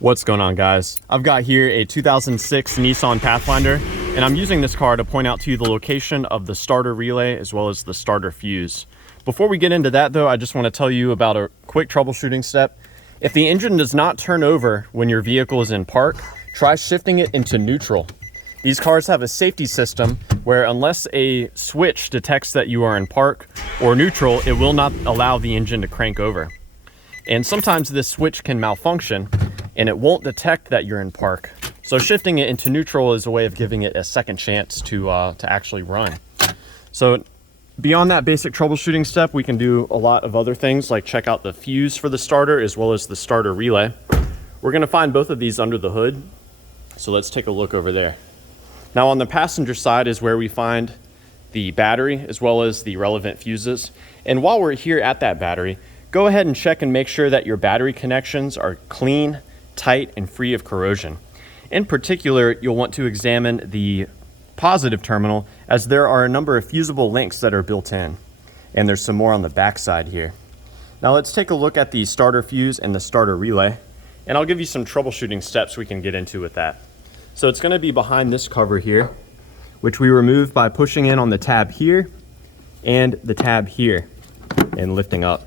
What's going on, guys? I've got here a 2006 Nissan Pathfinder, and I'm using this car to point out to you the location of the starter relay as well as the starter fuse. Before we get into that though, I just want to tell you about a quick troubleshooting step. If the engine does not turn over when your vehicle is in park, try shifting it into neutral. These cars have a safety system where unless a switch detects that you are in park or neutral, it will not allow the engine to crank over. And sometimes this switch can malfunction and it won't detect that you're in park. So shifting it into neutral is a way of giving it a second chance to actually run. So beyond that basic troubleshooting step, we can do a lot of other things like check out the fuse for the starter as well as the starter relay. We're gonna find both of these under the hood. So let's take a look over there. Now on the passenger side is where we find the battery as well as the relevant fuses. And while we're here at that battery, go ahead and check and make sure that your battery connections are clean, tight, and free of corrosion. In particular, you'll want to examine the positive terminal as there are a number of fusible links that are built in. And there's some more on the back side here. Now let's take a look at the starter fuse and the starter relay, and I'll give you some troubleshooting steps we can get into with that. So it's gonna be behind this cover here, which we remove by pushing in on the tab here and the tab here and lifting up.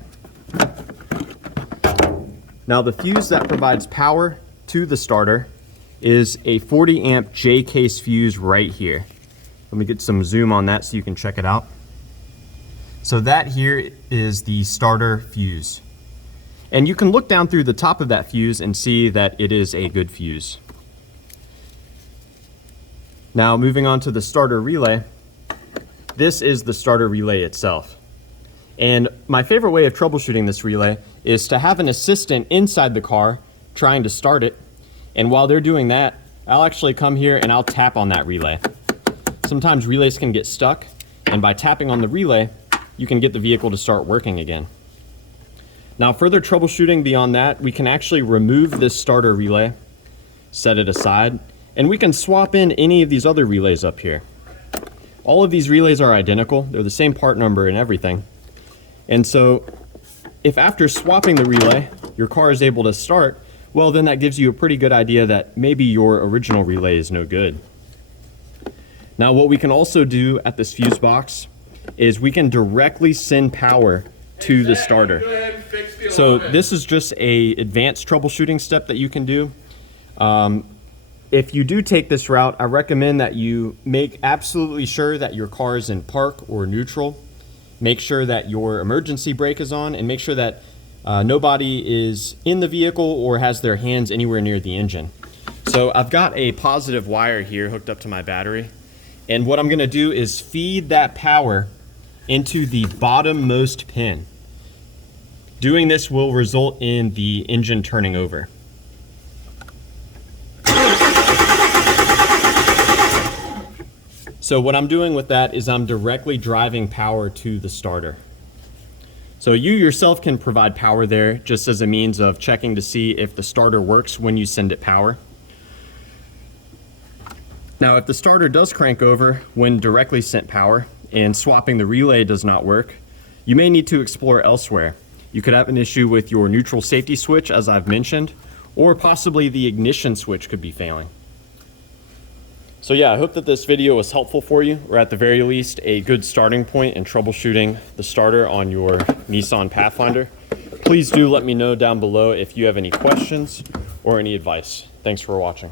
Now the fuse that provides power to the starter is a 40 amp J case fuse right here. Let me get some zoom on that so you can check it out. So that here is the starter fuse. And you can look down through the top of that fuse and see that it is a good fuse. Now moving on to the starter relay, this is the starter relay itself. And my favorite way of troubleshooting this relay is to have an assistant inside the car trying to start it. And while they're doing that, I'll actually come here and I'll tap on that relay. Sometimes relays can get stuck, and by tapping on the relay, you can get the vehicle to start working again. Now further troubleshooting beyond that, we can actually remove this starter relay, set it aside, and we can swap in any of these other relays up here. All of these relays are identical. They're the same part number and everything. And so if after swapping the relay, your car is able to start, well, then that gives you a pretty good idea that maybe your original relay is no good. Now, what we can also do at this fuse box is we can directly send power to the starter. So this is just an advanced troubleshooting step that you can do. If you do take this route, I recommend that you make absolutely sure that your car is in park or neutral. Make sure that your emergency brake is on, and make sure that nobody is in the vehicle or has their hands anywhere near the engine. So I've got a positive wire here hooked up to my battery, and what I'm gonna do is feed that power into the bottommost pin. Doing this will result in the engine turning over. So what I'm doing with that is I'm directly driving power to the starter. So you yourself can provide power there just as a means of checking to see if the starter works when you send it power. Now if the starter does crank over when directly sent power and swapping the relay does not work, you may need to explore elsewhere. You could have an issue with your neutral safety switch, as I've mentioned, or possibly the ignition switch could be failing. So yeah, I hope that this video was helpful for you, or at the very least, a good starting point in troubleshooting the starter on your Nissan Pathfinder. Please do let me know down below if you have any questions or any advice. Thanks for watching.